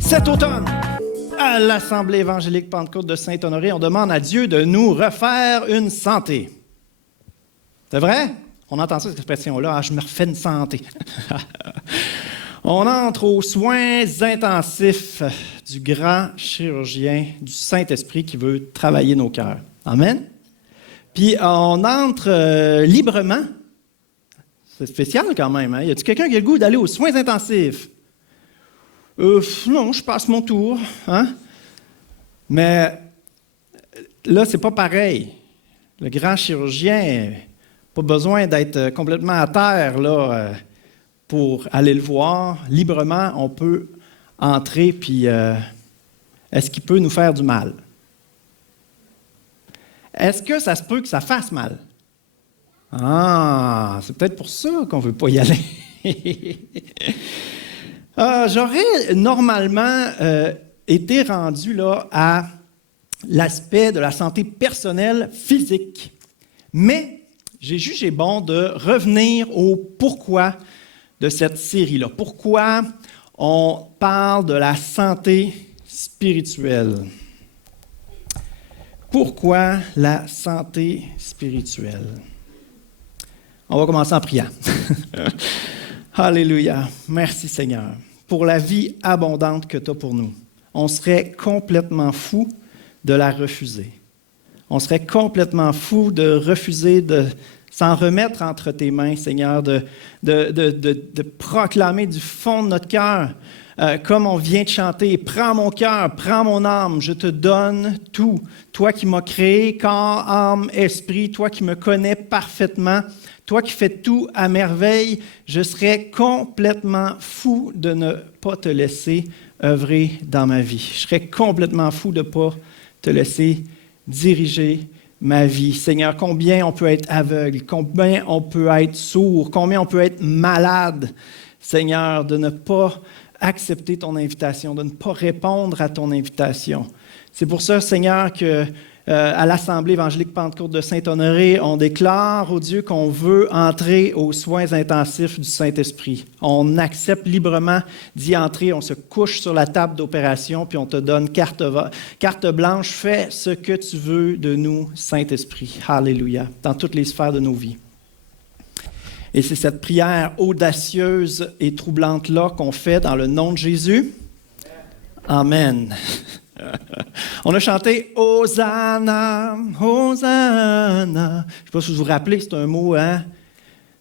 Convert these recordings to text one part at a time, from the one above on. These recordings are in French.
Cet automne, à l'Assemblée évangélique Pentecôte de Saint-Honoré, on demande à Dieu de nous refaire une santé. C'est vrai? On entend ça, cette expression-là, je me refais une santé. On entre aux soins intensifs du grand chirurgien du Saint-Esprit qui veut travailler nos cœurs. Amen? Puis on entre librement. C'est spécial quand même. Hein? Y a-t-il quelqu'un qui a le goût d'aller aux soins intensifs? Non, je passe mon tour. Hein? Mais là, c'est pas pareil. Le grand chirurgien, pas besoin d'être complètement à terre là, pour aller le voir. Librement, on peut entrer, puis est-ce qu'il peut nous faire du mal? Est-ce que ça se peut que ça fasse mal? Ah, c'est peut-être pour ça qu'on ne veut pas y aller. J'aurais normalement été rendu là, à l'aspect de la santé personnelle physique, mais j'ai jugé bon de revenir au pourquoi de cette série-là. Pourquoi on parle de la santé spirituelle? Pourquoi la santé spirituelle? On va commencer en priant. Alléluia. Merci Seigneur pour la vie abondante que tu as pour nous. On serait complètement fou de la refuser. On serait complètement fou de refuser de s'en remettre entre tes mains, Seigneur, de proclamer du fond de notre cœur, comme on vient de chanter, « Prends mon cœur, prends mon âme, je te donne tout. Toi qui m'as créé, corps, âme, esprit, toi qui me connais parfaitement, toi qui fais tout à merveille, je serais complètement fou de ne pas te laisser œuvrer dans ma vie. Je serais complètement fou de ne pas te laisser diriger ma vie. Seigneur, combien on peut être aveugle, combien on peut être sourd, combien on peut être malade, Seigneur, de ne pas accepter ton invitation, de ne pas répondre à ton invitation. C'est pour ça, Seigneur, que à l'Assemblée évangélique Pentecôte de Saint-Honoré, on déclare au Dieu qu'on veut entrer aux soins intensifs du Saint-Esprit. On accepte librement d'y entrer, on se couche sur la table d'opération, puis on te donne carte blanche. Fais ce que tu veux de nous, Saint-Esprit. Alléluia, dans toutes les sphères de nos vies. Et c'est cette prière audacieuse et troublante-là qu'on fait dans le nom de Jésus. Amen. On a chanté « Hosanna, Hosanna ». Je ne sais pas si vous vous rappelez, c'est un mot, hein?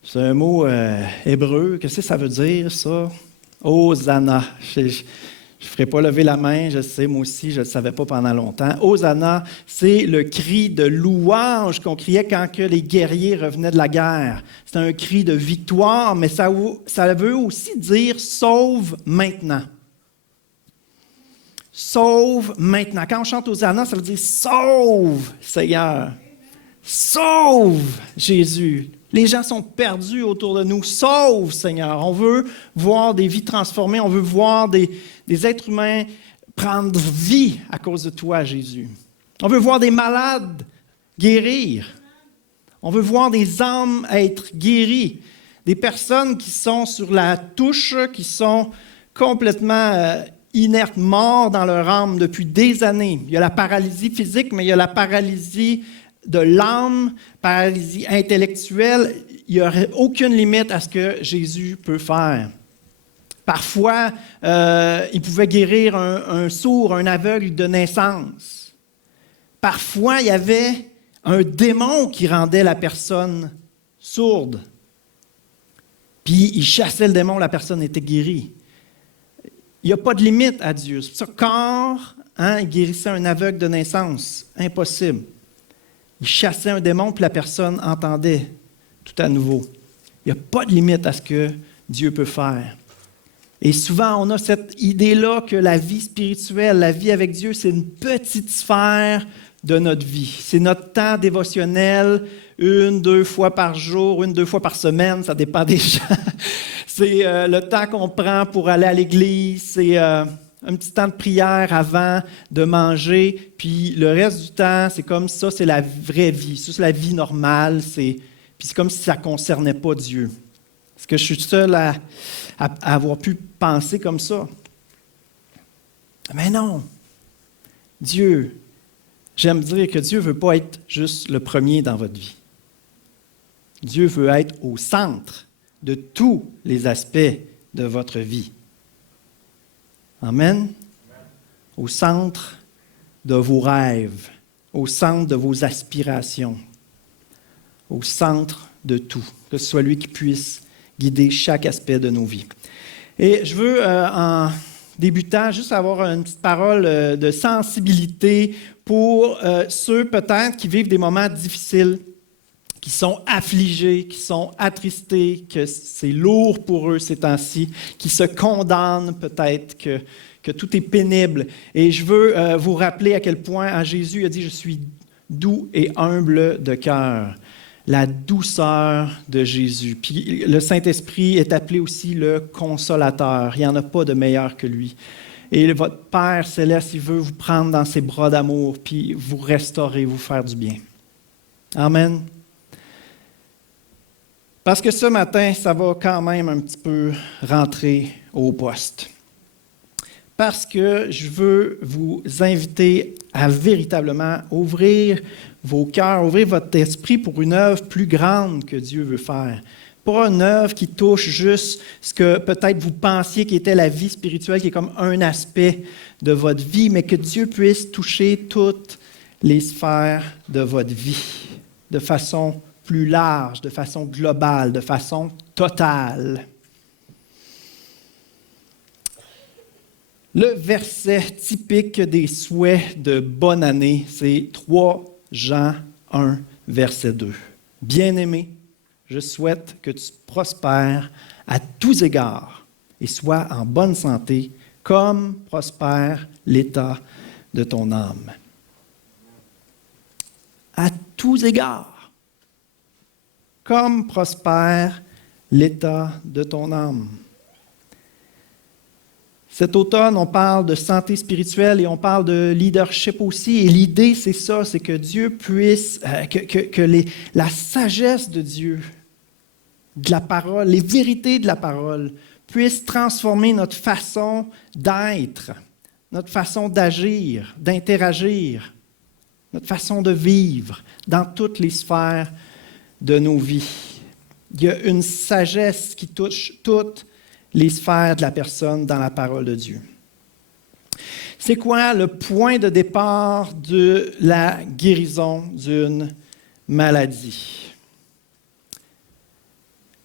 C'est un mot hébreu. Qu'est-ce que ça veut dire, ça? Hosanna. Je ne ferai pas lever la main, je sais, moi aussi, je ne le savais pas pendant longtemps. Hosanna, c'est le cri de louange qu'on criait quand que les guerriers revenaient de la guerre. C'est un cri de victoire, mais ça veut aussi dire « sauve maintenant ». Sauve maintenant. Quand on chante Hosanna, ça veut dire « Sauve, Seigneur! Sauve, Jésus! » Les gens sont perdus autour de nous. Sauve, Seigneur! On veut voir des vies transformées. On veut voir des êtres humains prendre vie à cause de toi, Jésus. On veut voir des malades guérir. On veut voir des âmes être guéries. Des personnes qui sont sur la touche, qui sont complètement inertes, morts dans leur âme depuis des années. Il y a la paralysie physique, mais il y a la paralysie de l'âme, paralysie intellectuelle. Il n'y aurait aucune limite à ce que Jésus peut faire. Parfois, il pouvait guérir un sourd, un aveugle de naissance. Parfois, il y avait un démon qui rendait la personne sourde. Puis, il chassait le démon, la personne était guérie. Il n'y a pas de limite à Dieu. C'est pour ça corps, il guérissait un aveugle de naissance. Impossible. Il chassait un démon, puis la personne entendait tout à nouveau. Il n'y a pas de limite à ce que Dieu peut faire. Et souvent, on a cette idée-là que la vie spirituelle, la vie avec Dieu, c'est une petite sphère de notre vie. C'est notre temps dévotionnel, 1-2 fois par jour, 1-2 fois par semaine, ça dépend des gens. C'est le temps qu'on prend pour aller à l'église, c'est un petit temps de prière avant de manger, puis le reste du temps, c'est comme ça, c'est la vraie vie. Ça, c'est la vie normale, puis c'est comme si ça ne concernait pas Dieu. Est-ce que je suis seul à avoir pu penser comme ça? Mais non. Dieu, j'aime dire que Dieu ne veut pas être juste le premier dans votre vie. Dieu veut être au centre de tous les aspects de votre vie. Amen. Au centre de vos rêves, au centre de vos aspirations, au centre de tout, que ce soit lui qui puisse guider chaque aspect de nos vies. Et je veux, en débutant, juste avoir une petite parole de sensibilité pour ceux peut-être qui vivent des moments difficiles, qui sont affligés, qui sont attristés, que c'est lourd pour eux ces temps-ci, qui se condamnent peut-être, que tout est pénible. Et je veux vous rappeler à quel point Jésus a dit « Je suis doux et humble de cœur ». La douceur de Jésus. Puis le Saint-Esprit est appelé aussi le consolateur. Il n'y en a pas de meilleur que lui. Et votre Père céleste, il veut vous prendre dans ses bras d'amour, puis vous restaurer, vous faire du bien. Amen. Parce que ce matin, ça va quand même un petit peu rentrer au poste. Parce que je veux vous inviter à véritablement ouvrir vos cœurs, ouvrir votre esprit pour une œuvre plus grande que Dieu veut faire. Pas une œuvre qui touche juste ce que peut-être vous pensiez qui était la vie spirituelle, qui est comme un aspect de votre vie, mais que Dieu puisse toucher toutes les sphères de votre vie de façon plus large, de façon globale, de façon totale. Le verset typique des souhaits de bonne année, c'est 3 Jean 1, verset 2. « Bien-aimé, je souhaite que tu prospères à tous égards et sois en bonne santé, comme prospère l'état de ton âme. » À tous égards, comme prospère l'état de ton âme. Cet automne, on parle de santé spirituelle et on parle de leadership aussi. Et l'idée, c'est ça, c'est que Dieu puisse, la sagesse de Dieu, de la parole, les vérités de la parole, puissent transformer notre façon d'être, notre façon d'agir, d'interagir, notre façon de vivre dans toutes les sphères de nos vies. Il y a une sagesse qui touche toutes les sphères de la personne dans la parole de Dieu. C'est quoi le point de départ de la guérison d'une maladie?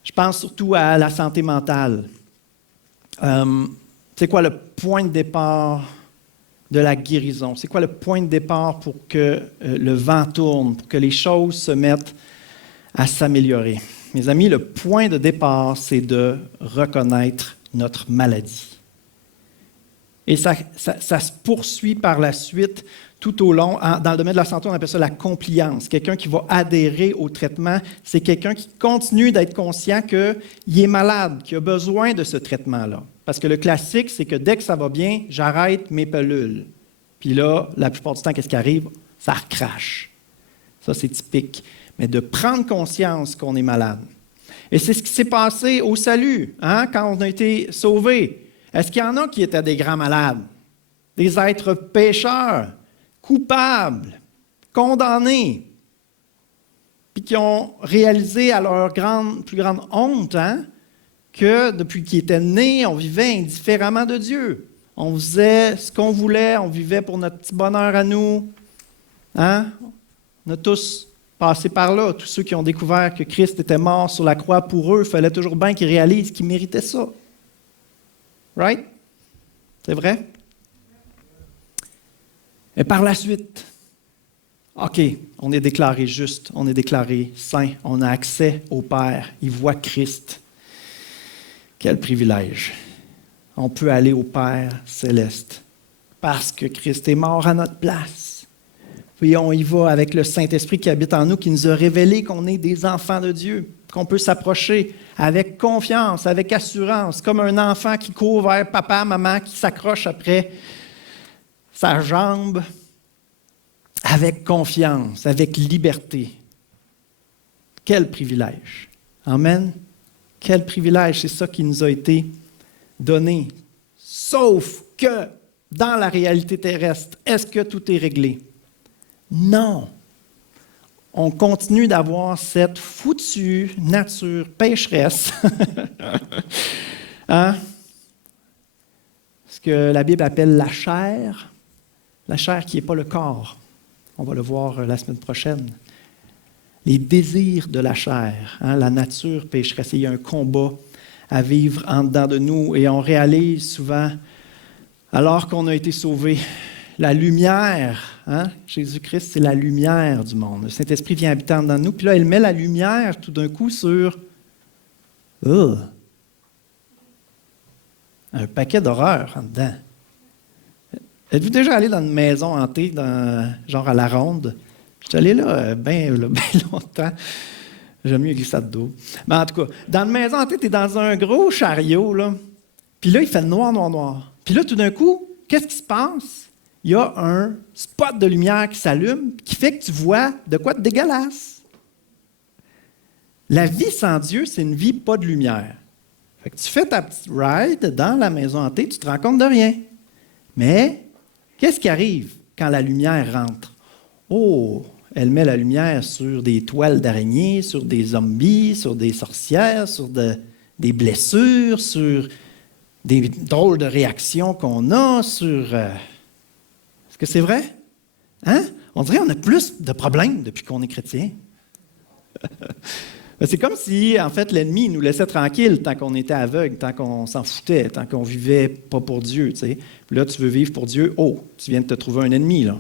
Je pense surtout à la santé mentale. C'est quoi le point de départ de la guérison? C'est quoi le point de départ pour que le vent tourne, pour que les choses se mettent à s'améliorer? Mes amis, le point de départ, c'est de reconnaître notre maladie. Et ça se poursuit par la suite tout au long. Dans le domaine de la santé, on appelle ça la compliance. Quelqu'un qui va adhérer au traitement, c'est quelqu'un qui continue d'être conscient qu'il est malade, qu'il a besoin de ce traitement-là. Parce que le classique, c'est que dès que ça va bien, j'arrête mes pilules. Puis là, la plupart du temps, qu'est-ce qui arrive? Ça recrache. Ça, c'est typique. Mais de prendre conscience qu'on est malade. Et c'est ce qui s'est passé au salut, quand on a été sauvés. Est-ce qu'il y en a qui étaient des grands malades? Des êtres pécheurs, coupables, condamnés, puis qui ont réalisé à leur plus grande honte que depuis qu'ils étaient nés, on vivait indifféremment de Dieu. On faisait ce qu'on voulait, on vivait pour notre petit bonheur à nous. On a tous passé par là. Tous ceux qui ont découvert que Christ était mort sur la croix pour eux, il fallait toujours bien qu'ils réalisent qu'ils méritaient ça. Right? C'est vrai? Et par la suite, OK, on est déclaré juste, on est déclaré saint, on a accès au Père, il voit Christ. Quel privilège. on peut aller au Père céleste. Parce que Christ est mort à notre place. Puis on y va avec le Saint-Esprit qui habite en nous, qui nous a révélé qu'on est des enfants de Dieu, qu'on peut s'approcher avec confiance, avec assurance, comme un enfant qui court vers papa, maman, qui s'accroche après sa jambe, avec confiance, avec liberté. Quel privilège! Amen! Quel privilège! C'est ça qui nous a été donné. Sauf que dans la réalité terrestre, est-ce que tout est réglé? Non! On continue d'avoir cette foutue nature pécheresse. Hein? Ce que la Bible appelle la chair qui n'est pas le corps. On va le voir la semaine prochaine. Les désirs de la chair, hein, la nature pécheresse. Il y a un combat à vivre en dedans de nous et on réalise souvent, alors qu'on a été sauvés, la lumière, hein, Jésus-Christ, c'est la lumière du monde. Le Saint-Esprit vient habiter en dedans de nous, puis là, il met la lumière tout d'un coup sur un paquet d'horreurs en dedans. Êtes-vous déjà allé dans une maison hantée, genre à la ronde? Je suis allé là bien longtemps. J'aime mieux glisser de dos. Mais en tout cas, dans une maison hantée, tu es dans un gros chariot, là. Puis là, il fait noir, noir, noir. Puis là, tout d'un coup, qu'est-ce qui se passe? Il y a un spot de lumière qui s'allume, qui fait que tu vois de quoi de dégueulasse. La vie sans Dieu, c'est une vie pas de lumière. Fait que tu fais ta petite ride dans la maison hantée, tu te rends compte de rien. Mais qu'est-ce qui arrive quand la lumière rentre? Oh, elle met la lumière sur des toiles d'araignées, sur des zombies, sur des sorcières, sur des blessures, sur des drôles de réactions qu'on a, sur... Est-ce que c'est vrai? Hein? On dirait qu'on a plus de problèmes depuis qu'on est chrétien. C'est comme si, en fait, l'ennemi nous laissait tranquille tant qu'on était aveugle, tant qu'on s'en foutait, tant qu'on vivait pas pour Dieu. Tu sais. Puis là, tu veux vivre pour Dieu. Oh, tu viens de te trouver un ennemi, là.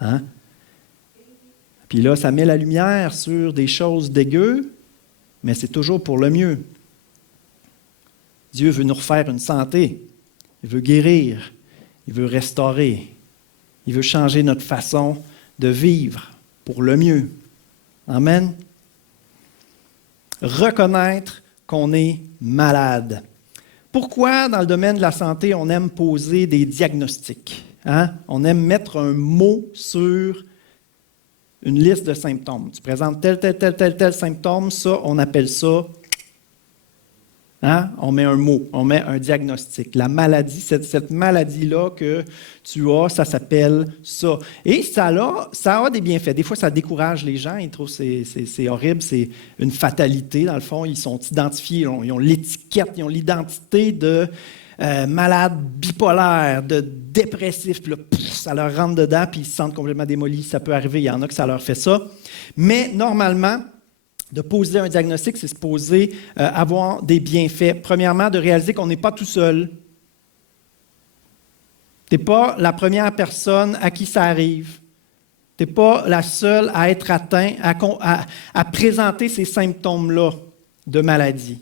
Hein? Puis là, ça met la lumière sur des choses dégueu, mais c'est toujours pour le mieux. Dieu veut nous refaire une santé. Il veut guérir. Il veut restaurer. Il veut changer notre façon de vivre pour le mieux. Amen. Reconnaître qu'on est malade. Pourquoi, dans le domaine de la santé, on aime poser des diagnostics? Hein? On aime mettre un mot sur une liste de symptômes. Tu présentes tel symptôme, ça, on appelle ça... Hein? On met un mot, on met un diagnostic. La maladie, cette maladie-là que tu as, ça s'appelle ça. Et ça a des bienfaits. Des fois, ça décourage les gens. Ils trouvent que c'est horrible, c'est une fatalité. Dans le fond, ils sont identifiés, ils ont l'étiquette, ils ont l'identité de malade bipolaire, de dépressif. Puis là, ça leur rentre dedans, puis ils se sentent complètement démolis. Ça peut arriver, il y en a que ça leur fait ça. Mais normalement, de poser un diagnostic, c'est supposé avoir des bienfaits. Premièrement, de réaliser qu'on n'est pas tout seul. Tu n'es pas la première personne à qui ça arrive. Tu n'es pas la seule à être atteint, à présenter ces symptômes-là de maladie.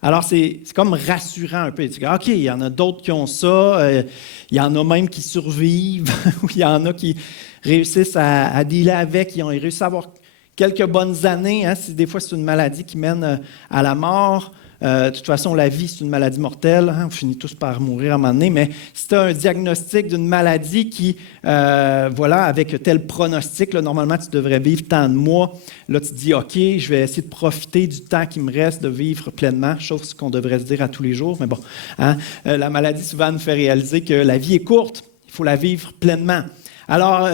Alors, c'est comme rassurant un peu. Tu dis, OK, il y en a d'autres qui ont ça, il y en a même qui survivent, ou il y en a qui réussissent à dealer avec, ils ont réussi à avoir quelques bonnes années, hein, des fois c'est une maladie qui mène à la mort. De toute façon, la vie, c'est une maladie mortelle. Hein, on finit tous par mourir à un moment donné. Mais si tu as un diagnostic d'une maladie qui, avec tel pronostic, là, normalement, tu devrais vivre tant de mois. Là, tu te dis, OK, je vais essayer de profiter du temps qui me reste de vivre pleinement, chose qu'on devrait se dire à tous les jours. Mais bon, hein, la maladie, souvent, nous fait réaliser que la vie est courte. Il faut la vivre pleinement. Alors,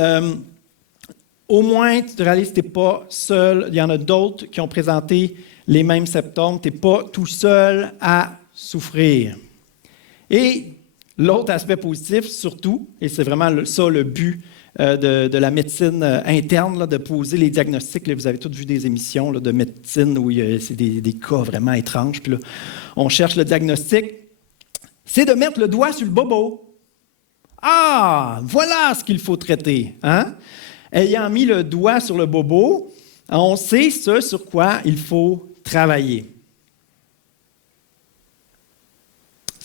au moins, tu te réalises que tu n'es pas seul. Il y en a d'autres qui ont présenté les mêmes symptômes. Tu n'es pas tout seul à souffrir. Et l'autre aspect positif, surtout, et c'est vraiment ça le but de la médecine interne, là, de poser les diagnostics. Là, vous avez tous vu des émissions là, de médecine où c'est des cas vraiment étranges. Puis là, on cherche le diagnostic. C'est de mettre le doigt sur le bobo. Ah, voilà ce qu'il faut traiter. Hein? Ayant mis le doigt sur le bobo, on sait ce sur quoi il faut travailler.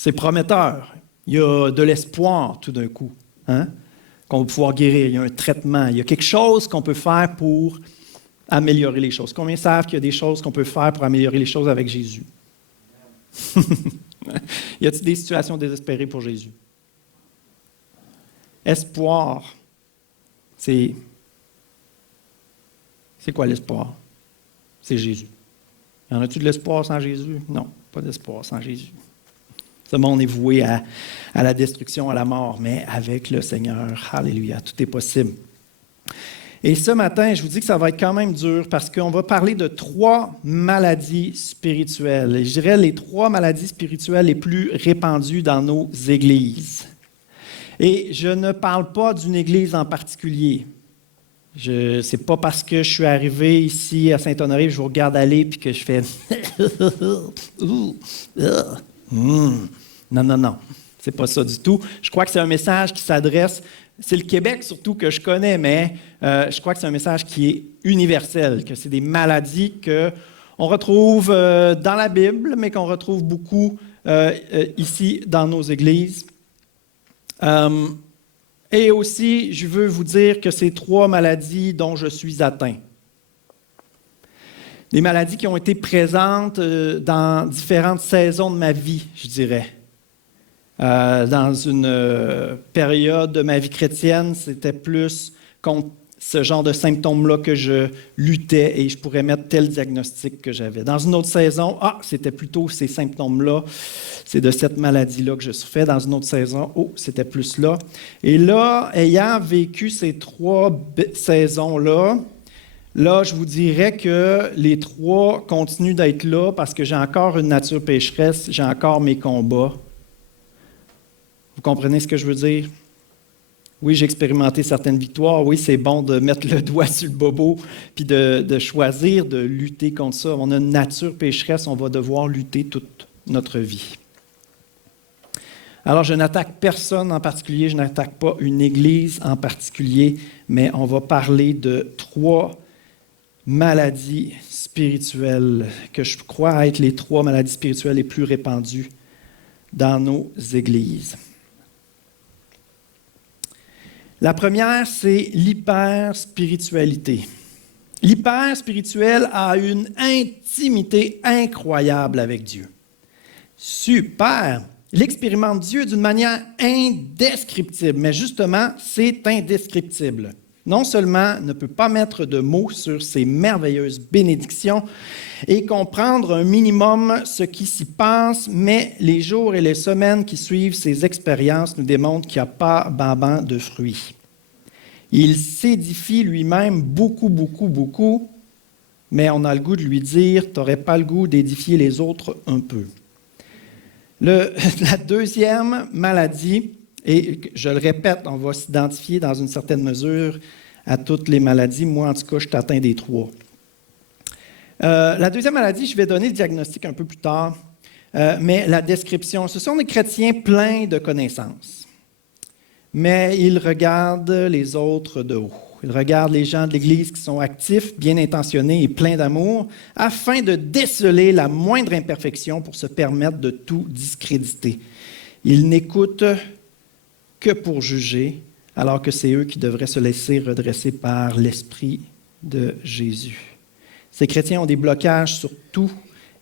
C'est prometteur. Il y a de l'espoir tout d'un coup, hein? Qu'on va pouvoir guérir. Il y a un traitement. Il y a quelque chose qu'on peut faire pour améliorer les choses. Combien savent qu'il y a des choses qu'on peut faire pour améliorer les choses avec Jésus? Y a-t-il des situations désespérées pour Jésus? Espoir, c'est quoi l'espoir? C'est Jésus. Y en a-tu de l'espoir sans Jésus? Non, pas d'espoir sans Jésus. Ce monde est voué à la destruction, à la mort, mais avec le Seigneur, alléluia, tout est possible. Et ce matin, je vous dis que ça va être quand même dur parce qu'on va parler de 3 maladies spirituelles. Et je dirais les 3 maladies spirituelles les plus répandues dans nos églises. Et je ne parle pas d'une église en particulier. Ce n'est pas parce que je suis arrivé ici à Saint-Honoré, je vous regarde aller et que je fais non, non, non. C'est pas ça du tout. Je crois que c'est un message qui s'adresse. C'est le Québec surtout que je connais, mais je crois que c'est un message qui est universel, que c'est des maladies qu'on retrouve dans la Bible, mais qu'on retrouve beaucoup ici dans nos églises. Et aussi, je veux vous dire que c'est 3 maladies dont je suis atteint. Des maladies qui ont été présentes dans différentes saisons de ma vie, je dirais. Dans une période de ma vie chrétienne, c'était plus contre ce genre de symptômes-là que je luttais et je pourrais mettre tel diagnostic que j'avais. Dans une autre saison, c'était plutôt ces symptômes-là, c'est de cette maladie-là que je souffrais. Dans une autre saison, c'était plus là. Et là, ayant vécu ces 3 saisons-là, là, je vous dirais que les 3 continuent d'être là parce que j'ai encore une nature pécheresse, j'ai encore mes combats. Vous comprenez ce que je veux dire? Oui, j'ai expérimenté certaines victoires. Oui, c'est bon de mettre le doigt sur le bobo puis de choisir de lutter contre ça. On a une nature pécheresse, on va devoir lutter toute notre vie. Alors, je n'attaque personne en particulier, je n'attaque pas une église en particulier, mais on va parler de 3 maladies spirituelles que je crois être les 3 maladies spirituelles les plus répandues dans nos églises. La première, c'est l'hyperspiritualité. L'hyperspirituel a une intimité incroyable avec Dieu. Super! Il expérimente Dieu d'une manière indescriptible, mais justement, c'est indescriptible. Non seulement ne peut pas mettre de mots sur ces merveilleuses bénédictions et comprendre un minimum ce qui s'y passe, mais les jours et les semaines qui suivent ces expériences nous démontrent qu'il n'y a pas banban de fruits. Il s'édifie lui-même beaucoup, beaucoup, beaucoup, mais on a le goût de lui dire « tu n'aurais pas le goût d'édifier les autres un peu ». La deuxième maladie, et je le répète, on va s'identifier dans une certaine mesure à toutes les maladies. Moi, en tout cas, je suis atteint des 3. La deuxième maladie, je vais donner le diagnostic un peu plus tard, mais la description, ce sont des chrétiens pleins de connaissances, mais ils regardent les autres de haut. Ils regardent les gens de l'Église qui sont actifs, bien intentionnés et pleins d'amour, afin de déceler la moindre imperfection pour se permettre de tout discréditer. Ils n'écoutent que pour juger, alors que c'est eux qui devraient se laisser redresser par l'Esprit de Jésus. Ces chrétiens ont des blocages sur tout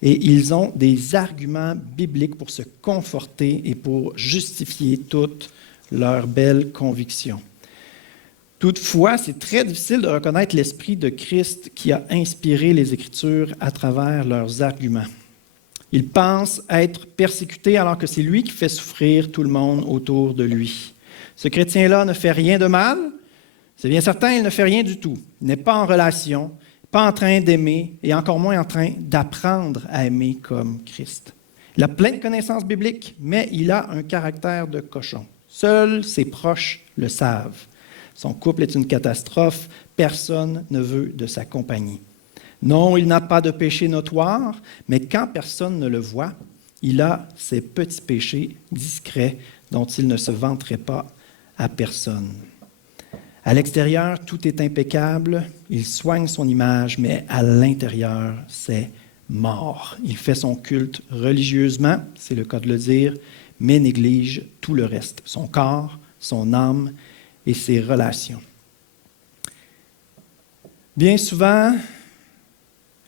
et ils ont des arguments bibliques pour se conforter et pour justifier toutes leurs belles convictions. Toutefois, c'est très difficile de reconnaître l'Esprit de Christ qui a inspiré les Écritures à travers leurs arguments. Ils pensent être persécutés alors que c'est lui qui fait souffrir tout le monde autour de lui. Ce chrétien-là ne fait rien de mal, c'est bien certain, il ne fait rien du tout. Il n'est pas en relation, pas en train d'aimer et encore moins en train d'apprendre à aimer comme Christ. Il a plein de connaissances bibliques, mais il a un caractère de cochon. Seuls ses proches le savent. Son couple est une catastrophe, personne ne veut de sa compagnie. Non, il n'a pas de péché notoire, mais quand personne ne le voit, il a ses petits péchés discrets dont il ne se vanterait pas à personne. À l'extérieur, tout est impeccable, il soigne son image, mais à l'intérieur, c'est mort. Il fait son culte religieusement, c'est le cas de le dire, mais néglige tout le reste, son corps, son âme et ses relations. Bien souvent,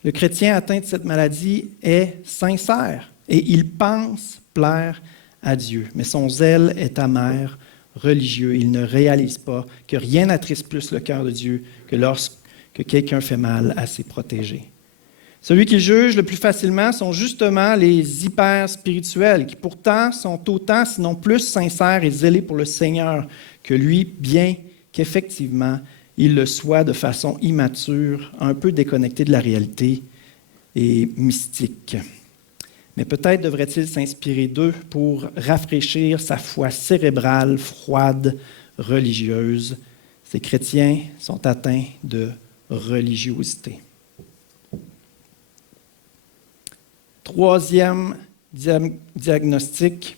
le chrétien atteint de cette maladie est sincère et il pense plaire à Dieu, mais son zèle est amer, religieux. Il ne réalise pas que rien n'attriste plus le cœur de Dieu que lorsque quelqu'un fait mal à ses protégés. Celui qu'il juge le plus facilement sont justement les hyper-spirituels, qui pourtant sont autant, sinon plus sincères et zélés pour le Seigneur que lui, bien qu'effectivement, il le soit de façon immature, un peu déconnecté de la réalité et mystique. Mais peut-être devrait-il s'inspirer d'eux pour rafraîchir sa foi cérébrale, froide, religieuse. Ces chrétiens sont atteints de religiosité. Troisième diagnostic,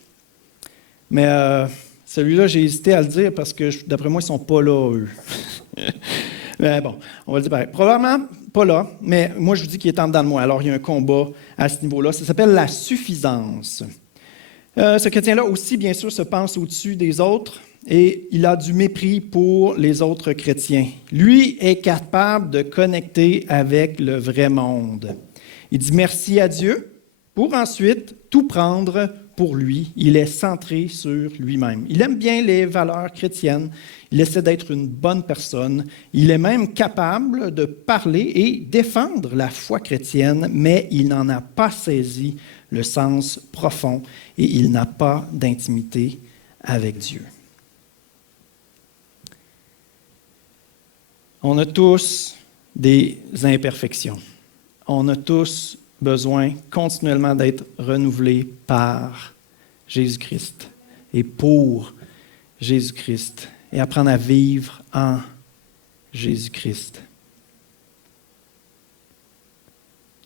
mais celui-là, j'ai hésité à le dire parce que, d'après moi, ils ne sont pas là, eux. Mais bon, on va le dire pareil. Probablement pas là, mais moi, je vous dis qu'il est en dedans de moi. Alors, il y a un combat à ce niveau-là. Ça s'appelle la suffisance. Ce chrétien-là aussi, bien sûr, se pense au-dessus des autres et il a du mépris pour les autres chrétiens. Lui est capable de connecter avec le vrai monde. Il dit merci à Dieu pour ensuite tout prendre pour lui. Il est centré sur lui-même. Il aime bien les valeurs chrétiennes. Il essaie d'être une bonne personne. Il est même capable de parler et défendre la foi chrétienne, mais il n'en a pas saisi le sens profond et il n'a pas d'intimité avec Dieu. On a tous des imperfections. On a tous besoin continuellement d'être renouvelés par Jésus-Christ et pour Jésus-Christ et apprendre à vivre en Jésus-Christ.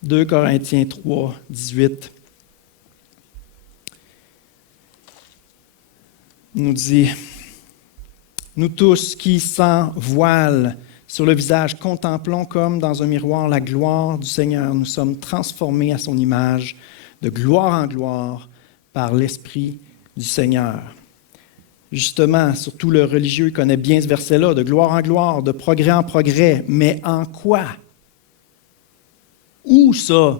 2 Corinthiens 3, 18 nous dit « Nous tous qui sans voile sur le visage contemplons comme dans un miroir la gloire du Seigneur, nous sommes transformés à son image de gloire en gloire par l'Esprit du Seigneur. » Justement, surtout le religieux, il connaît bien ce verset-là, de gloire en gloire, de progrès en progrès, mais en quoi? Où ça?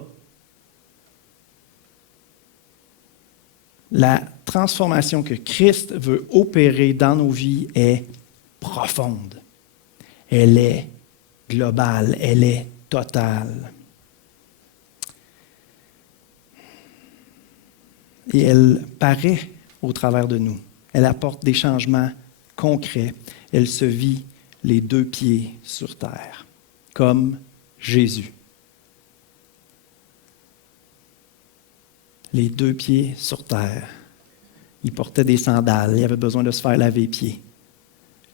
La transformation que Christ veut opérer dans nos vies est profonde. Elle est globale, elle est totale. Et elle paraît au travers de nous. Elle apporte des changements concrets. Elle se vit les 2 pieds sur terre, comme Jésus. Les 2 pieds sur terre. Il portait des sandales, il avait besoin de se faire laver les pieds.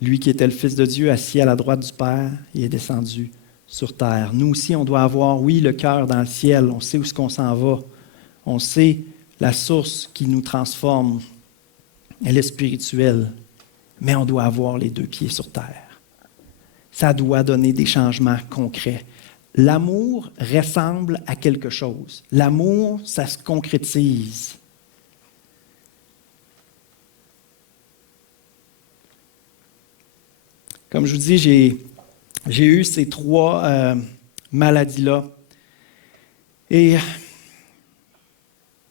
Lui qui était le Fils de Dieu, assis à la droite du Père, il est descendu sur terre. Nous aussi, on doit avoir, oui, le cœur dans le ciel. On sait où est-ce qu'on s'en va. On sait la source qui nous transforme. Elle est spirituelle. Mais on doit avoir les 2 pieds sur terre. Ça doit donner des changements concrets. L'amour ressemble à quelque chose. L'amour, ça se concrétise. Comme je vous dis, j'ai eu ces 3 maladies-là. Et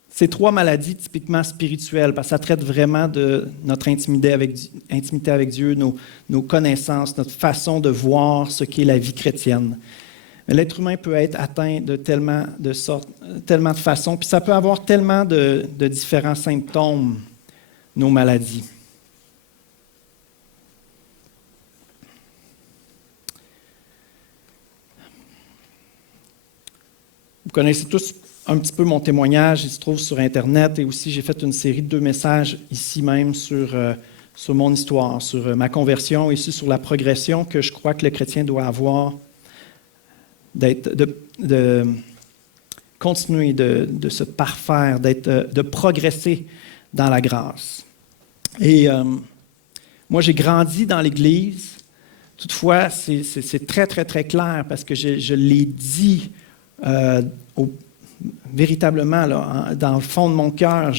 ces 3 maladies typiquement spirituelles, parce que ça traite vraiment de notre intimité avec Dieu, nos connaissances, notre façon de voir ce qu'est la vie chrétienne. Mais l'être humain peut être atteint de tellement de façons, puis ça peut avoir tellement de différents symptômes, nos maladies. Vous connaissez tous un petit peu mon témoignage, il se trouve sur Internet, et aussi j'ai fait une série de 2 messages ici même sur mon histoire, sur ma conversion, et aussi sur la progression que je crois que le chrétien doit avoir, de continuer de se parfaire, de progresser dans la grâce. Et moi, j'ai grandi dans l'Église. Toutefois, c'est très, très, très clair parce que je l'ai dit véritablement, là, dans le fond de mon cœur,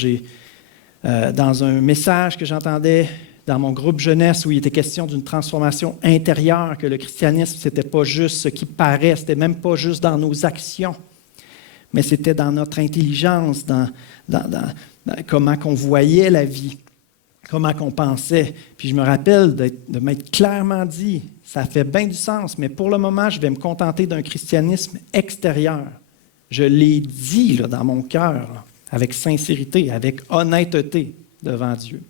dans un message que j'entendais dans mon groupe jeunesse où il était question d'une transformation intérieure, que le christianisme, ce n'était pas juste ce qui paraît, ce n'était même pas juste dans nos actions, mais c'était dans notre intelligence, dans comment qu'on voyait la vie, comment qu'on pensait. Puis je me rappelle de m'être clairement dit, ça fait bien du sens, mais pour le moment, je vais me contenter d'un christianisme extérieur. Je l'ai dit là, dans mon cœur, là, avec sincérité, avec honnêteté devant Dieu.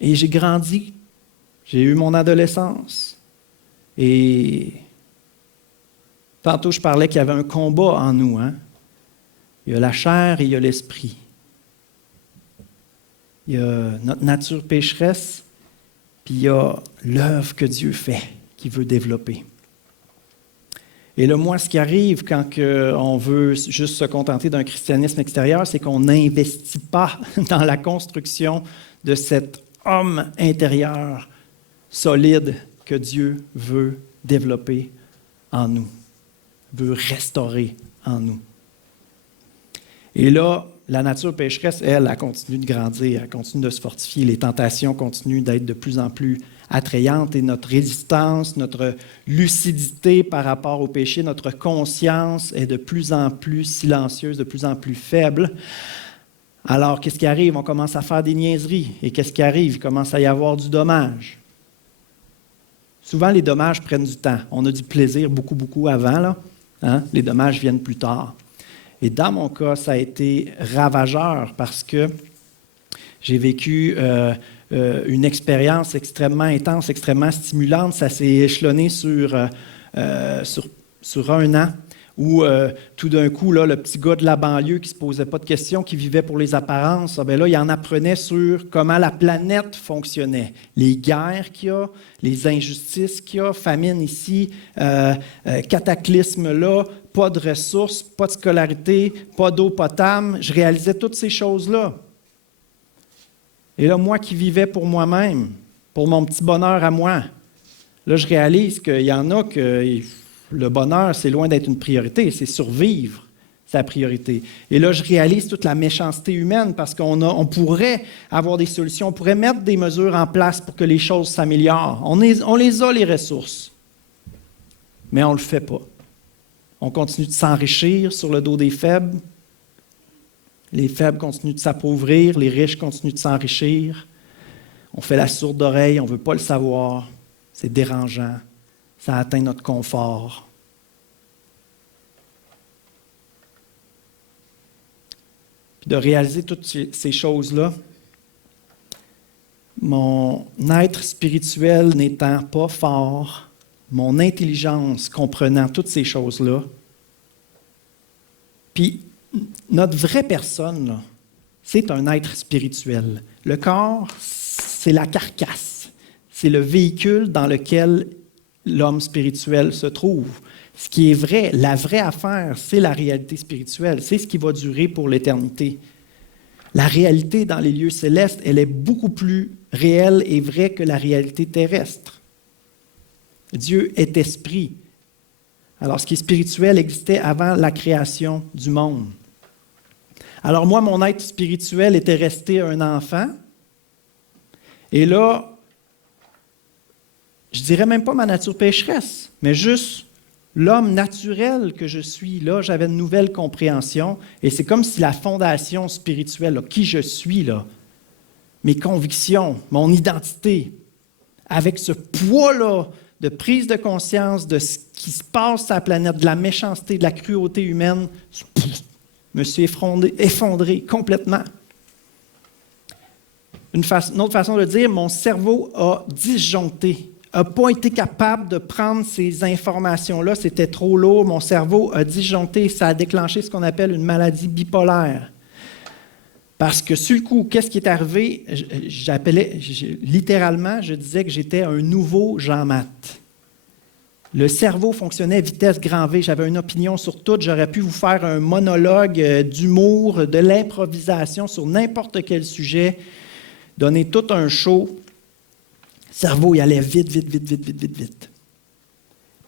Et j'ai grandi, j'ai eu mon adolescence. Et tantôt, je parlais qu'il y avait un combat en nous. Hein? Il y a la chair et il y a l'esprit. Il y a notre nature pécheresse, puis il y a l'œuvre que Dieu fait, qu'il veut développer. Et là, moi, ce qui arrive quand on veut juste se contenter d'un christianisme extérieur, c'est qu'on n'investit pas dans la construction de cet homme intérieur solide que Dieu veut développer en nous, veut restaurer en nous. Et là, la nature pécheresse, elle continue de grandir, elle continue de se fortifier, les tentations continuent d'être de plus en plus attrayantes et notre résistance, notre lucidité par rapport au péché, notre conscience est de plus en plus silencieuse, de plus en plus faible. Alors, qu'est-ce qui arrive? On commence à faire des niaiseries. Et qu'est-ce qui arrive? Il commence à y avoir du dommage. Souvent, les dommages prennent du temps. On a du plaisir beaucoup avant, là. Hein? Les dommages viennent plus tard. Et dans mon cas, ça a été ravageur parce que j'ai vécu une expérience extrêmement intense, extrêmement stimulante. Ça s'est échelonné sur 1 an où tout d'un coup, là, le petit gars de la banlieue qui ne se posait pas de questions, qui vivait pour les apparences, là, il en apprenait sur comment la planète fonctionnait. Les guerres qu'il y a, les injustices qu'il y a, famine ici, cataclysme là, pas de ressources, pas de scolarité, pas d'eau potable. Je réalisais toutes ces choses-là. Et là, moi qui vivais pour moi-même, pour mon petit bonheur à moi, là, je réalise qu'il y en a que le bonheur, c'est loin d'être une priorité, c'est survivre, c'est la priorité. Et là, je réalise toute la méchanceté humaine parce qu'on pourrait avoir des solutions, on pourrait mettre des mesures en place pour que les choses s'améliorent. On les a, les ressources, mais on ne le fait pas. On continue de s'enrichir sur le dos des faibles. Les faibles continuent de s'appauvrir, les riches continuent de s'enrichir. On fait la sourde oreille, on ne veut pas le savoir. C'est dérangeant. Ça atteint notre confort. Puis de réaliser toutes ces choses-là, mon être spirituel n'étant pas fort, mon intelligence comprenant toutes ces choses-là, puis notre vraie personne, là, c'est un être spirituel. Le corps, c'est la carcasse, c'est le véhicule dans lequel l'homme spirituel se trouve. Ce qui est vrai, la vraie affaire, c'est la réalité spirituelle, c'est ce qui va durer pour l'éternité. La réalité dans les lieux célestes, elle est beaucoup plus réelle et vraie que la réalité terrestre. Dieu est esprit. Alors, ce qui est spirituel existait avant la création du monde. Alors moi, mon être spirituel était resté un enfant. Et là, je ne dirais même pas ma nature pécheresse, mais juste l'homme naturel que je suis. Là, j'avais une nouvelle compréhension. Et c'est comme si la fondation spirituelle, là, qui je suis, là, mes convictions, mon identité, avec ce poids-là de prise de conscience de ce qui se passe sur la planète, de la méchanceté, de la cruauté humaine, me suis effondré complètement. Une autre façon de dire, mon cerveau a disjoncté, n'a pas été capable de prendre ces informations-là, c'était trop lourd, mon cerveau a disjoncté, ça a déclenché ce qu'on appelle une maladie bipolaire. Parce que sur le coup, qu'est-ce qui est arrivé? Littéralement, je disais que j'étais un nouveau Jean-Math. Le cerveau fonctionnait à vitesse grand V. J'avais une opinion sur tout. J'aurais pu vous faire un monologue d'humour, de l'improvisation sur n'importe quel sujet, donner tout un show. Le cerveau, il allait vite.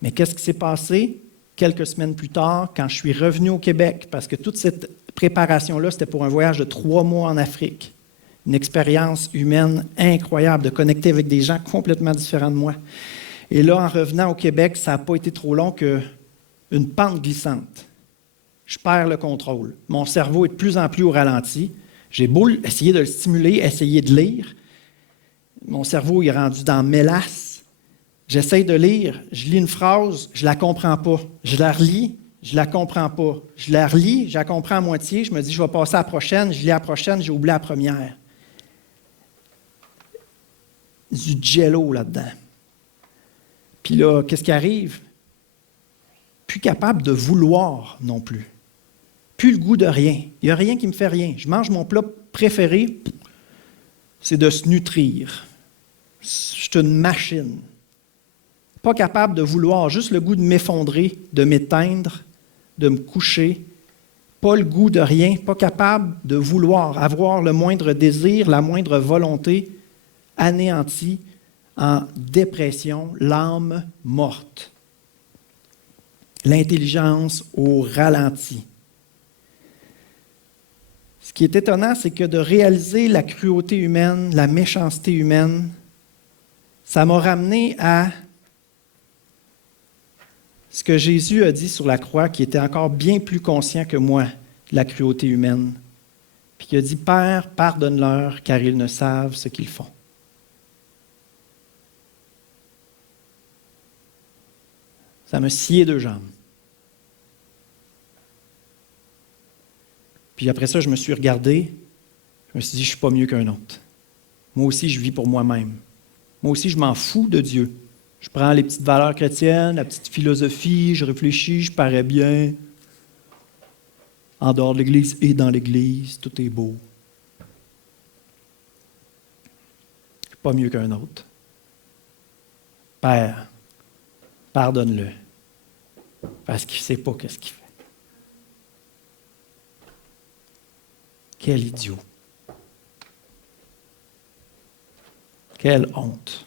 Mais qu'est-ce qui s'est passé quelques semaines plus tard, quand je suis revenu au Québec? Parce que toute cette préparation-là, c'était pour un voyage de 3 mois en Afrique. Une expérience humaine incroyable, de connecter avec des gens complètement différents de moi. Et là, en revenant au Québec, ça n'a pas été trop long qu'une pente glissante. Je perds le contrôle. Mon cerveau est de plus en plus au ralenti. J'ai beau essayer de le stimuler, essayer de lire. Mon cerveau est rendu dans mélasse. J'essaye de lire, je lis une phrase, je ne la comprends pas. Je la relis, je ne la comprends pas. Je la relis, je la comprends à moitié, je me dis, je vais passer à la prochaine, je lis la prochaine, j'ai oublié la première. Du jello là-dedans. Puis là, qu'est-ce qui arrive? Plus capable de vouloir non plus. Plus le goût de rien. Il n'y a rien qui me fait rien. Je mange mon plat préféré, c'est de se nutrir. Je suis une machine. Pas capable de vouloir, juste le goût de m'effondrer, de m'éteindre, de me coucher. Pas le goût de rien, pas capable de vouloir, avoir le moindre désir, la moindre volonté, anéanti, en dépression, l'âme morte. L'intelligence au ralenti. Ce qui est étonnant, c'est que de réaliser la cruauté humaine, la méchanceté humaine, ça m'a ramené à ce que Jésus a dit sur la croix, qui était encore bien plus conscient que moi de la cruauté humaine. Puis il a dit, « Père, pardonne-leur, car ils ne savent ce qu'ils font. » Ça m'a scié 2 jambes. Puis après ça, je me suis regardé, je me suis dit, je ne suis pas mieux qu'un autre. Moi aussi, je vis pour moi-même. Moi aussi, je m'en fous de Dieu. Je prends les petites valeurs chrétiennes, la petite philosophie, je réfléchis, je parais bien. En dehors de l'Église et dans l'Église, tout est beau. Je ne suis pas mieux qu'un autre. Père, pardonne-le, parce qu'il ne sait pas ce qu'il fait. Quel idiot. Quelle honte.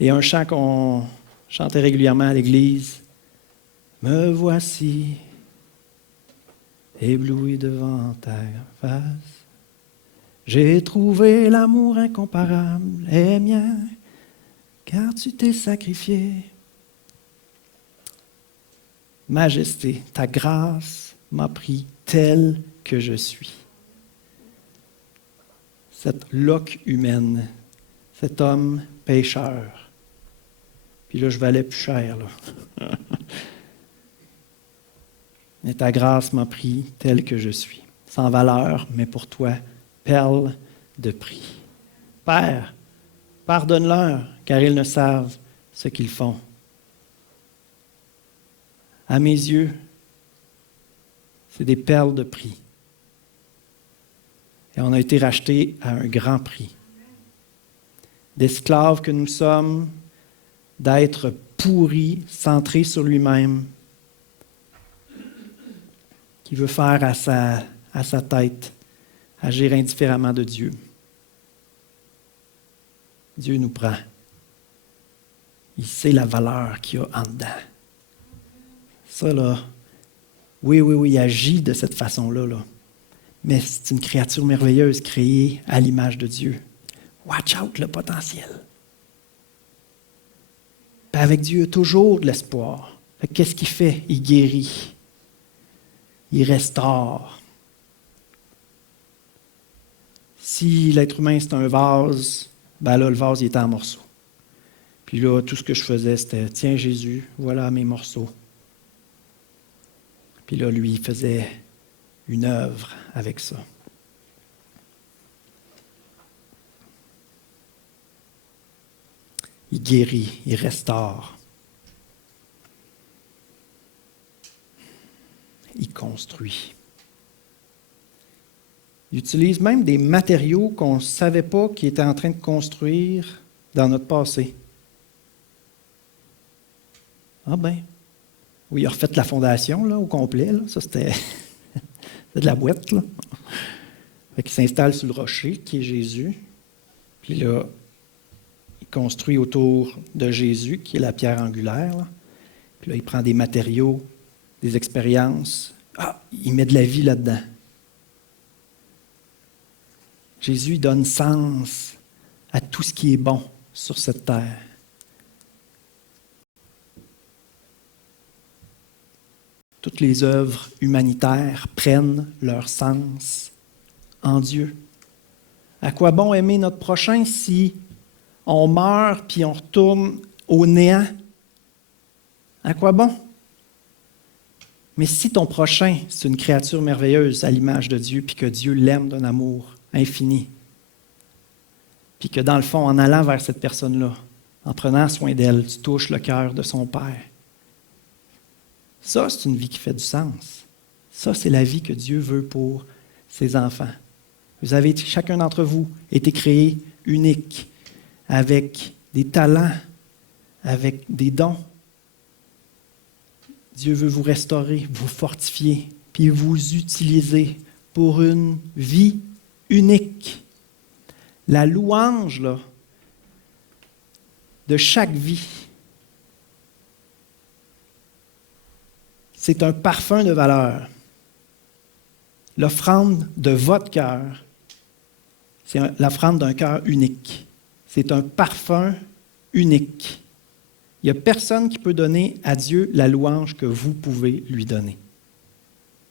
Et un chant qu'on chantait régulièrement à l'église, « Me voici, ébloui devant ta face. J'ai trouvé l'amour incomparable est mien, car tu t'es sacrifié. Majesté, ta grâce m'a pris tel que je suis. » Cette loque humaine, cet homme pécheur. Puis là, je valais plus cher, là. Mais ta grâce m'a pris tel que je suis. Sans valeur, mais pour toi, perle de prix. Père, pardonne-leur, car ils ne savent ce qu'ils font. À mes yeux, c'est des perles de prix. Et on a été rachetés à un grand prix. D'esclaves que nous sommes, d'êtres pourris, centrés sur lui-même, qui veut faire à sa tête, agir indifféremment de Dieu. Dieu nous prend. Il sait la valeur qu'il y a en dedans. Ça, là, oui, il agit de cette façon-là, là. Mais c'est une créature merveilleuse créée à l'image de Dieu. Watch out, le potentiel. Puis avec Dieu, il y a toujours de l'espoir. Qu'est-ce qu'il fait? Il guérit. Il restaure. Si l'être humain, c'est un vase, ben là, le vase, il était en morceaux. Puis là, tout ce que je faisais, c'était, tiens Jésus, voilà mes morceaux. Puis là, lui, il faisait une œuvre avec ça. Il guérit, il restaure. Il construit. Il utilise même des matériaux qu'on ne savait pas qu'il était en train de construire dans notre passé. Ah ben, oui, il a refait la fondation là, au complet. Là. Ça, c'était de la boîte. Là. Il s'installe sur le rocher, qui est Jésus. Puis là, il construit autour de Jésus, qui est la pierre angulaire. Là. Puis là, il prend des matériaux des expériences. Ah, il met de la vie là-dedans. Jésus il donne sens à tout ce qui est bon sur cette terre. Toutes les œuvres humanitaires prennent leur sens en Dieu. À quoi bon aimer notre prochain si on meurt puis on retourne au néant? À quoi bon? Mais si ton prochain, c'est une créature merveilleuse à l'image de Dieu, puis que Dieu l'aime d'un amour infini, puis que dans le fond, en allant vers cette personne-là, en prenant soin d'elle, tu touches le cœur de son Père, ça, c'est une vie qui fait du sens. Ça, c'est la vie que Dieu veut pour ses enfants. Vous avez, chacun d'entre vous, été créé unique, avec des talents, avec des dons. Dieu veut vous restaurer, vous fortifier, puis vous utiliser pour une vie unique. La louange là, de chaque vie, c'est un parfum de valeur. L'offrande de votre cœur, c'est l'offrande d'un cœur unique. C'est un parfum unique. Il n'y a personne qui peut donner à Dieu la louange que vous pouvez lui donner.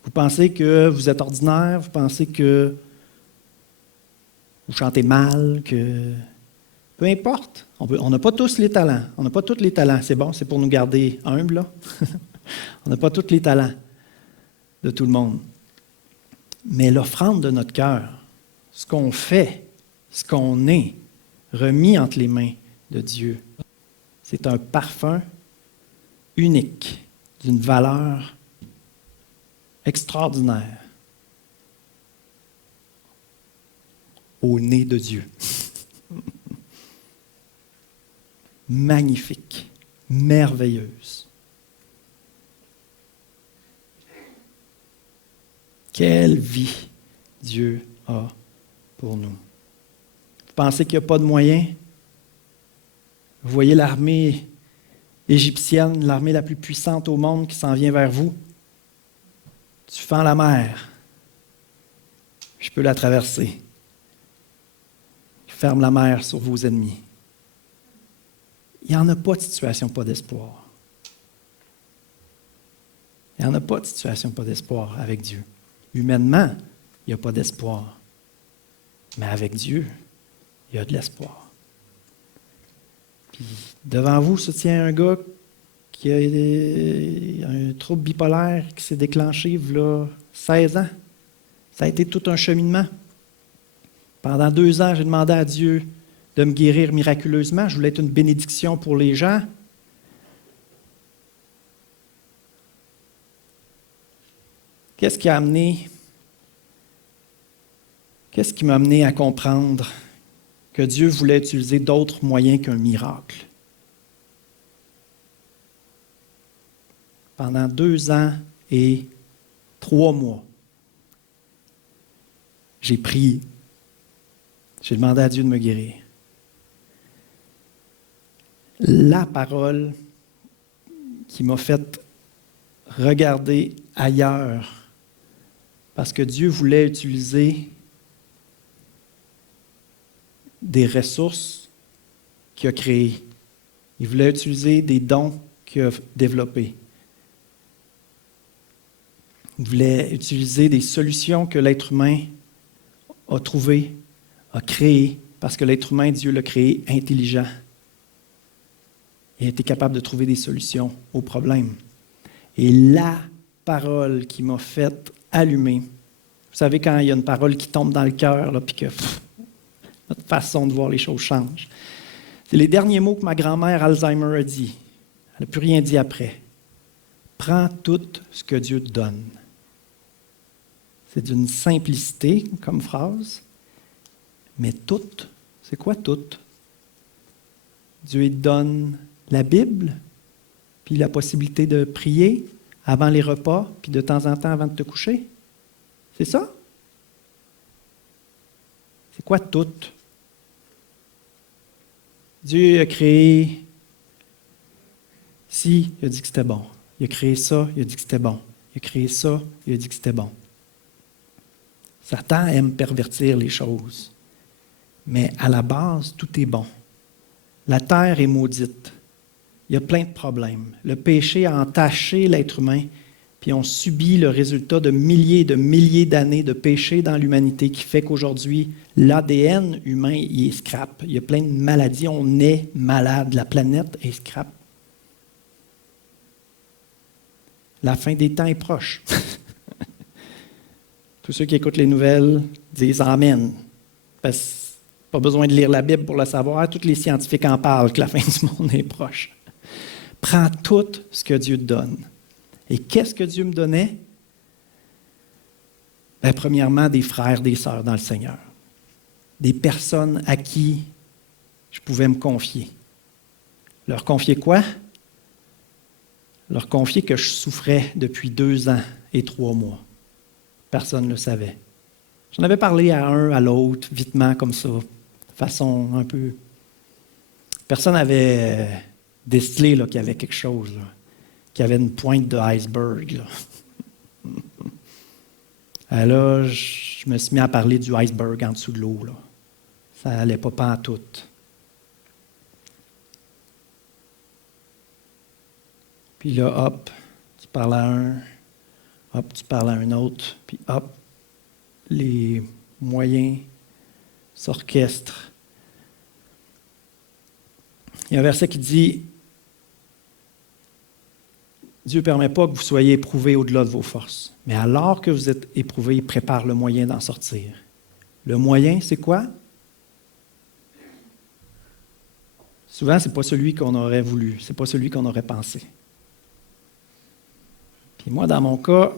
Vous pensez que vous êtes ordinaire, vous pensez que vous chantez mal, que... Peu importe. On n'a pas tous les talents. On n'a pas tous les talents. C'est bon, c'est pour nous garder humbles, là. On n'a pas tous les talents de tout le monde. Mais l'offrande de notre cœur, ce qu'on fait, ce qu'on est, remis entre les mains de Dieu, c'est un parfum unique, d'une valeur extraordinaire au nez de Dieu. Magnifique, merveilleuse. Quelle vie Dieu a pour nous. Vous pensez qu'il n'y a pas de moyens? Vous voyez l'armée égyptienne, l'armée la plus puissante au monde qui s'en vient vers vous. Tu fends la mer. Je peux la traverser. Je ferme la mer sur vos ennemis. Il n'y en a pas de situation, pas d'espoir. Il n'y en a pas de situation, pas d'espoir avec Dieu. Humainement, il n'y a pas d'espoir. Mais avec Dieu, il y a de l'espoir. Puis, devant vous se tient un gars qui a un trouble bipolaire qui s'est déclenché il y a 16 ans. Ça a été tout un cheminement. Pendant 2 ans, j'ai demandé à Dieu de me guérir miraculeusement. Je voulais être une bénédiction pour les gens. Qu'est-ce qui m'a amené à comprendre que Dieu voulait utiliser d'autres moyens qu'un miracle? Pendant 2 ans et 3 mois, j'ai prié. J'ai demandé à Dieu de me guérir. La parole qui m'a fait regarder ailleurs, parce que Dieu voulait utiliser des ressources qu'il a créées. Il voulait utiliser des dons qu'il a développés. Il voulait utiliser des solutions que l'être humain a trouvées, a créées, parce que l'être humain, Dieu l'a créé intelligent. Il a été capable de trouver des solutions aux problèmes. Et la parole qui m'a fait allumer, vous savez quand il y a une parole qui tombe dans le cœur, là, puis que notre façon de voir les choses change. C'est les derniers mots que ma grand-mère Alzheimer a dit. Elle n'a plus rien dit après. Prends tout ce que Dieu te donne. C'est d'une simplicité comme phrase, mais tout, c'est quoi tout? Dieu te donne la Bible, puis la possibilité de prier avant les repas, puis de temps en temps avant de te coucher. C'est ça? C'est quoi tout? Dieu a créé ci, il a dit que c'était bon. Il a créé ça, il a dit que c'était bon. Il a créé ça, il a dit que c'était bon. Satan aime pervertir les choses. Mais à la base, tout est bon. La terre est maudite. Il y a plein de problèmes. Le péché a entaché l'être humain, puis on subit le résultat de milliers d'années de péché dans l'humanité qui fait qu'aujourd'hui, l'ADN humain, il est scrap. Il y a plein de maladies. On est malade. La planète est scrap. La fin des temps est proche. Tous ceux qui écoutent les nouvelles disent Amen. Parce que pas besoin de lire la Bible pour le savoir. Tous les scientifiques en parlent que la fin du monde est proche. Prends tout ce que Dieu te donne. Et qu'est-ce que Dieu me donnait? Bien, premièrement, des frères, des sœurs dans le Seigneur. Des personnes à qui je pouvais me confier. Leur confier quoi? Leur confier que je souffrais depuis 2 ans et 3 mois. Personne ne le savait. J'en avais parlé à un, à l'autre, vitement comme ça, de façon un peu... Personne n'avait décelé qu'il y avait quelque chose, là, qu'il y avait une pointe de iceberg. Là, je me suis mis à parler du iceberg en dessous de l'eau. Là. Ça n'allait pas pantoute. Puis là, hop, tu parles à un, hop, tu parles à un autre, puis hop, les moyens s'orchestrent. Il y a un verset qui dit « Dieu ne permet pas que vous soyez éprouvés au-delà de vos forces, mais alors que vous êtes éprouvés, il prépare le moyen d'en sortir. » Le moyen, c'est quoi? Souvent, ce n'est pas celui qu'on aurait voulu, ce n'est pas celui qu'on aurait pensé. Puis moi, dans mon cas,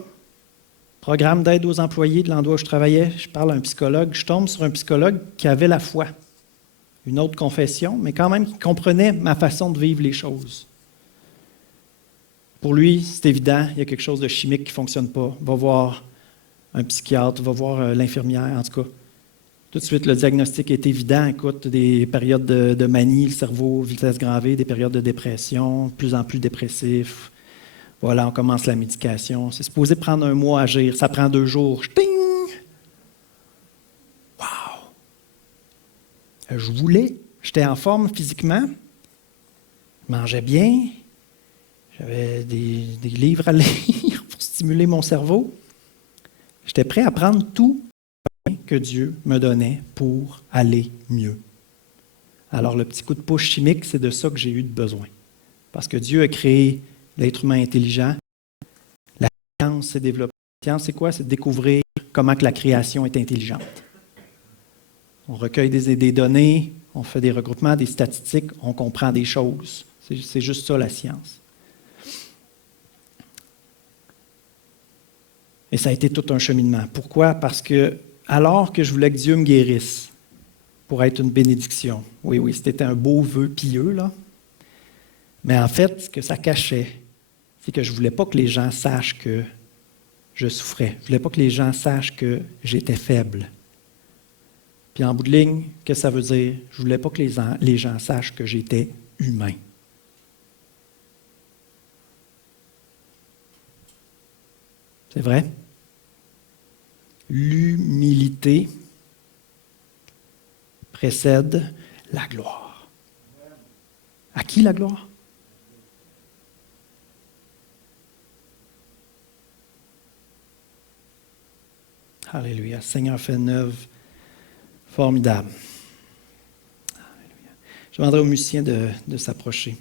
programme d'aide aux employés de l'endroit où je travaillais, je parle à un psychologue, je tombe sur un psychologue qui avait la foi. Une autre confession, mais quand même qui comprenait ma façon de vivre les choses. Pour lui, c'est évident, il y a quelque chose de chimique qui ne fonctionne pas. Va voir un psychiatre, va voir l'infirmière, en tout cas. Tout de suite, le diagnostic est évident. Écoute, des périodes de manie, le cerveau, vitesse grand V, des périodes de dépression, de plus en plus dépressif. Voilà, on commence la médication. C'est supposé prendre 1 mois à agir. Ça prend 2 jours. Ting! Wow! Je voulais. J'étais en forme physiquement. Je mangeais bien. J'avais des livres à lire pour stimuler mon cerveau. J'étais prêt à prendre tout que Dieu me donnait pour aller mieux. Alors, le petit coup de pouce chimique, c'est de ça que j'ai eu besoin. Parce que Dieu a créé l'être humain intelligent. La science s'est développée. La science, c'est quoi? C'est de découvrir comment que la création est intelligente. On recueille des données, on fait des regroupements, des statistiques, on comprend des choses. C'est juste ça, la science. Et ça a été tout un cheminement. Pourquoi? Parce que, alors que je voulais que Dieu me guérisse pour être une bénédiction, oui, c'était un beau vœu pieux, là. Mais en fait, ce que ça cachait, c'est que je ne voulais pas que les gens sachent que je souffrais. Je ne voulais pas que les gens sachent que j'étais faible. Puis en bout de ligne, qu'est-ce que ça veut dire? Je ne voulais pas que les gens sachent que j'étais humain. C'est vrai? L'humilité précède la gloire. À qui la gloire? Alléluia. Seigneur, fais une œuvre formidable. Alléluia. Je demanderai aux musiciens de s'approcher.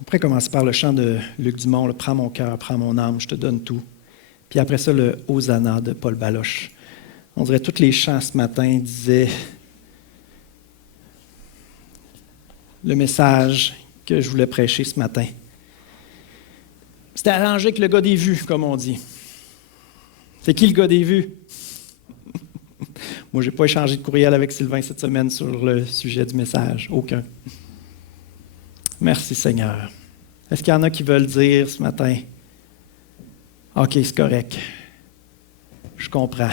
On pourrait commencer par le chant de Luc Dumont, « Prends mon cœur, prends mon âme, je te donne tout ». Puis après ça, le « Hosanna » de Paul Baloche. On dirait que tous les chants ce matin disaient le message que je voulais prêcher ce matin. C'était arrangé avec le gars des vues, comme on dit. C'est qui le gars des vues? Moi, je n'ai pas échangé de courriel avec Sylvain cette semaine sur le sujet du message. Aucun. Merci Seigneur. Est-ce qu'il y en a qui veulent dire ce matin, « OK, c'est correct. Je comprends.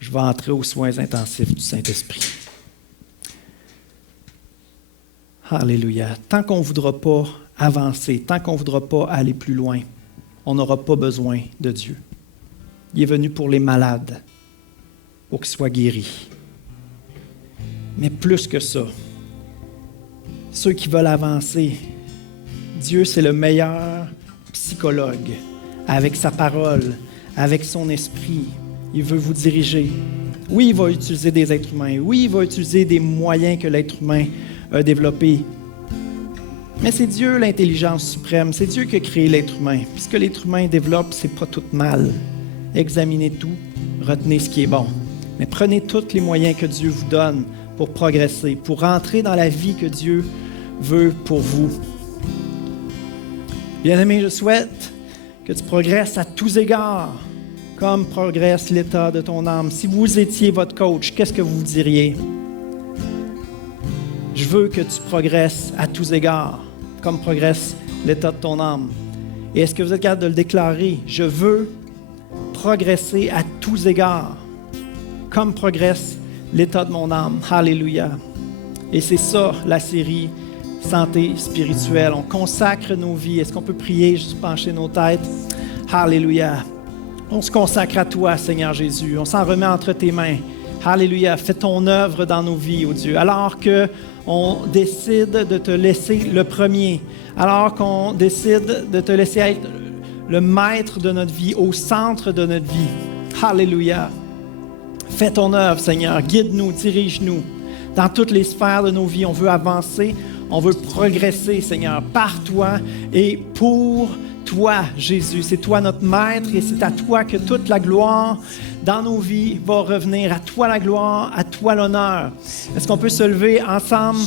Je vais entrer aux soins intensifs du Saint-Esprit. » Alléluia. Tant qu'on ne voudra pas avancer, tant qu'on ne voudra pas aller plus loin, on n'aura pas besoin de Dieu. Il est venu pour les malades, pour qu'ils soient guéris. Mais plus que ça, ceux qui veulent avancer, Dieu, c'est le meilleur psychologue, avec sa parole, avec son esprit. Il veut vous diriger. Oui, il va utiliser des êtres humains. Oui, il va utiliser des moyens que l'être humain a développés. Mais c'est Dieu l'intelligence suprême. C'est Dieu qui a créé l'être humain. Puis ce que l'être humain développe, c'est pas tout mal. Examinez tout, retenez ce qui est bon. Mais prenez tous les moyens que Dieu vous donne pour progresser, pour rentrer dans la vie que Dieu veut pour vous. Bien-aimé, je souhaite que tu progresses à tous égards, comme progresse l'état de ton âme. Si vous étiez votre coach, qu'est-ce que vous diriez? Je veux que tu progresses à tous égards, comme progresse l'état de ton âme. Et est-ce que vous êtes capable de le déclarer? Je veux progresser à tous égards, comme progresse l'état de mon âme. Alléluia. Et c'est ça, la série Santé spirituelle. On consacre nos vies. Est-ce qu'on peut prier, juste pencher nos têtes? Alléluia. On se consacre à toi, Seigneur Jésus. On s'en remet entre tes mains. Alléluia. Fais ton œuvre dans nos vies, oh Dieu. Alors qu'on décide de te laisser le premier, alors qu'on décide de te laisser être le maître de notre vie, au centre de notre vie. Alléluia. Fais ton œuvre, Seigneur. Guide-nous, dirige-nous. Dans toutes les sphères de nos vies, on veut avancer, on veut progresser, Seigneur, par toi et pour toi, Jésus. C'est toi notre maître et c'est à toi que toute la gloire dans nos vies va revenir. À toi la gloire, à toi l'honneur. Est-ce qu'on peut se lever ensemble?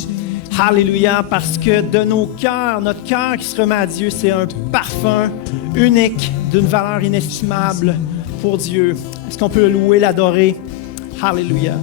Alléluia, parce que de nos cœurs, notre cœur qui se remet à Dieu, c'est un parfum unique, d'une valeur inestimable pour Dieu. Est-ce qu'on peut le louer, l'adorer? Alléluia.